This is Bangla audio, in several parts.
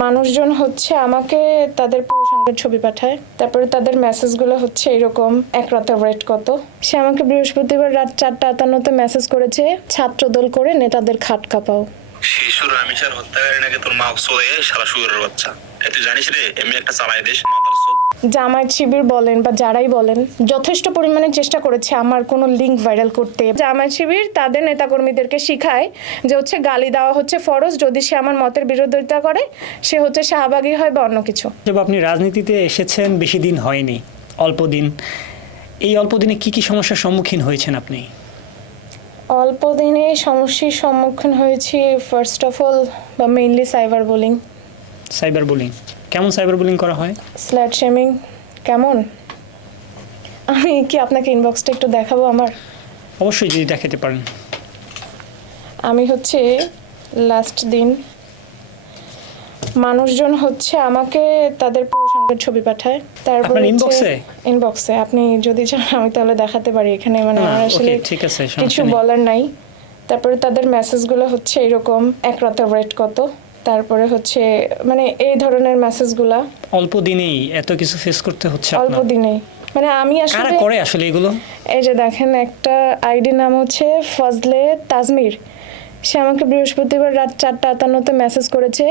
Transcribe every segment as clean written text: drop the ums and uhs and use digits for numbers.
মানুষজন হচ্ছে আমাকে তাদের পুরুষাঙ্গের ছবি পাঠায়, তারপরে তাদের মেসেজগুলো হচ্ছে এরকম, এক রাতের রেট কত। সে আমাকে বৃহস্পতিবার রাত 4:58-তে মেসেজ করেছে, ছাত্রদল করে নেতাদের খাট কাঁপাও। শিশু রামিসার হত্যাকারী নাকি তোর মা সোয়ে শালা শুয়োরের বাচ্চা। তুই জানিস রে এমনি একটা চালায় দেশ মাদার সব। জামায়াত শিবির বলেন বা যারাই বলেন যথেষ্ট পরিমাণে চেষ্টা করেছে আমার কোনো লিঙ্ক ভাইরাল করতে। জামায়াত শিবির তাদের নেতাকর্মীদেরকে শিখায় যে হচ্ছে গালি দেওয়া হচ্ছে ফরজ, যদি সে আমার মতের বিরোধিতা করে সে হচ্ছে শাহবাগী হয় বা অন্য কিছু। আপনি রাজনীতিতে এসেছেন বেশি দিন হয়নি, অল্প দিন। এই অল্প দিনে কি কি সমস্যার সম্মুখীন হয়েছেন আপনি? অল্প দিনে সমস্যার সম্মুখীন হয়েছি ফার্স্ট অফ অল বা mainly cyber bullying. Cyber bullying কেমন? সাইবার বুলিং করা হয়? স্ল্যাট শেমিং। কেমন? আমি কি আপনাকে ইনবক্সটা একটু দেখাবো আমার? অবশ্যই, যদি দেখাতে পারেন। আমি হচ্ছে লাস্ট দিন মানুষজন হচ্ছে আমাকে তাদের পুরুষাঙ্গের ছবি পাঠায়, তারপর ইনবক্সে আপনি যদি চান আমি তাহলে দেখাতে পারি এখানে, মানে আমার আসলে কিছু বলার নাই। তারপরে তাদের মেসেজগুলো হচ্ছে এরকম, এক রাতের রেট কত, তারপরে হচ্ছে মানে এই ধরনের মেসেজগুলা। অল্প দিনেই এত কিছু ফেস করতে হচ্ছে? অল্প দিনেই মানে আমি আসলে কারা করে আসলে এগুলো? এই যে দেখেন, একটা আইডি নাম হচ্ছে ফজলে তাজমির। সে আমাকে বৃহস্পতিবার রাত 4:58-তে মেসেজ করেছে,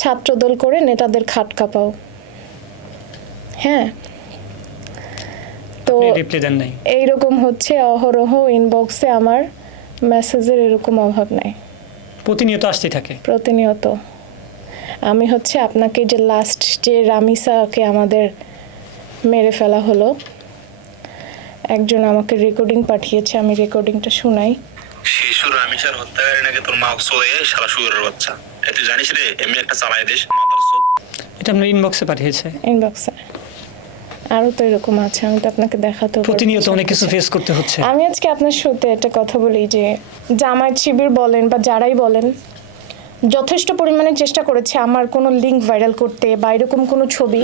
ছাত্রদল করে নেতাদের খাট কাঁপাও। হ্যাঁ, তো এইরকম হচ্ছে অহরহ ইনবক্সে আমার মেসেজের এরকম অভাব নাই, প্রতিনিয়ত আসতে থাকে। প্রতিনিয়ত। আমি হচ্ছে আপনাকে যে লাস্ট যে রামিসাকে আমাদের মেরে ফেলা হলো, একজন আমাকে রেকর্ডিং পাঠিয়েছে, আমি রেকর্ডিংটা শোনাই। শিশু রামিসার হত্যাকারী নাকি তোর মা সোয়ে শালা শুয়োরের বাচ্চা। তুই জানিস রে এমনি একটা চালায় দেশ মাদার সব। এটা আপনার ইনবক্সে পাঠিয়েছে? ইনবক্সে আরো তো এরকম আছে, আমি তো আপনাকে দেখাতে। প্রতিনিয়ত অনেক কিছু ফেস করতে হচ্ছে। আমি আজকে আপনার সাথে একটা কথা বলি যে জামায়াত শিবির বলেন বা যারাই বলেন যথেষ্ট পরিমাণে চেষ্টা করেছে আমার কোনো লিঙ্ক ভাইরাল করতে বা এরকম কোনো ছবি।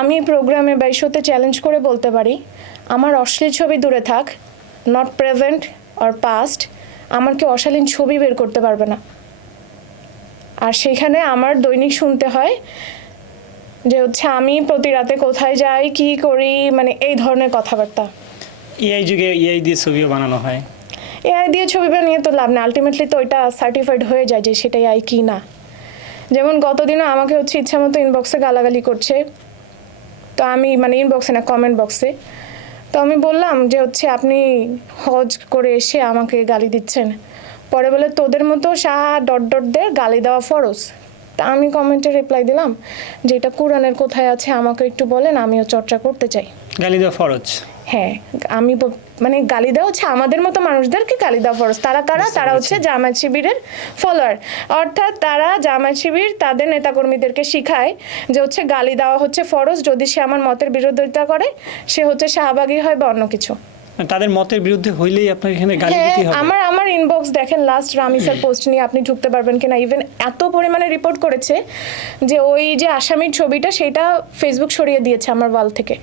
আমি প্রোগ্রামে বা শোতে চ্যালেঞ্জ করে বলতে পারি, আমার অশ্লীল ছবি দূরে থাক, নট প্রেজেন্ট অর পাস্ট, আমার কি অশালীন ছবি বের করতে পারবে না। আর সেখানে আমার দৈনিক শুনতে হয় যে হচ্ছে আমি প্রতি রাতে কোথায় যাই, কি করি, মানে এই ধরনের কথাবার্তা। এআই যুগে এআই দিয়ে ছবিও বানানো হয়। এআই দিয়ে ছবি বানিয়ে তো লাভ না, আলটিমেটলি তো ওইটা সার্টিফাইড হয়ে যায় যে সেটাই আই কি না। যেমন গতদিনও আমাকে হচ্ছে ইচ্ছা মতো ইনবক্সে গালাগালি করছে, তো আমি মানে ইনবক্সে না কমেন্ট বক্সে, তো আমি বললাম যে হচ্ছে আপনি হজ করে এসে আমাকে গালি দিচ্ছেন। পরে বলে তোদের মতো ডটদের গালি দেওয়া ফরজ। তা আমি কমেন্টে রিপ্লাই দিলাম যে এটা কোরআনের কোথায় আছে আমাকে একটু বলেন, আমিও চর্চা করতে চাই। গালি দেওয়া ফরজ? হ্যাঁ, আমি মানে গালি দেওয়া হচ্ছে আমাদের মতো মানুষদেরকে গালি দেওয়া ফরজ। তারা কারা? তারা হচ্ছে জামায়াত শিবিরের ফলোয়ার, অর্থাৎ তারা জামায়াত শিবির তাদের নেতাকর্মীদেরকে শিখায় যে হচ্ছে গালি দেওয়া হচ্ছে ফরজ, যদি সে আমার মতের বিরোধিতা করে সে হচ্ছে শাহবাগী হয় বা অন্য কিছু। তাদের মতের বিরুদ্ধে হইলেই আপনার এখানে গালি দিতে হবে? আমার ইনবক্স দেখেন, লাস্ট রামিসার পোস্ট নিয়ে আপনি ঢুকতে পারবেন কিনা, ইভেন এত পরিমাণে রিপোর্ট করেছে যে ওই যে আসামির ছবিটা সেটা ফেসবুক সরিয়ে দিয়েছে আমার ওয়াল থেকে।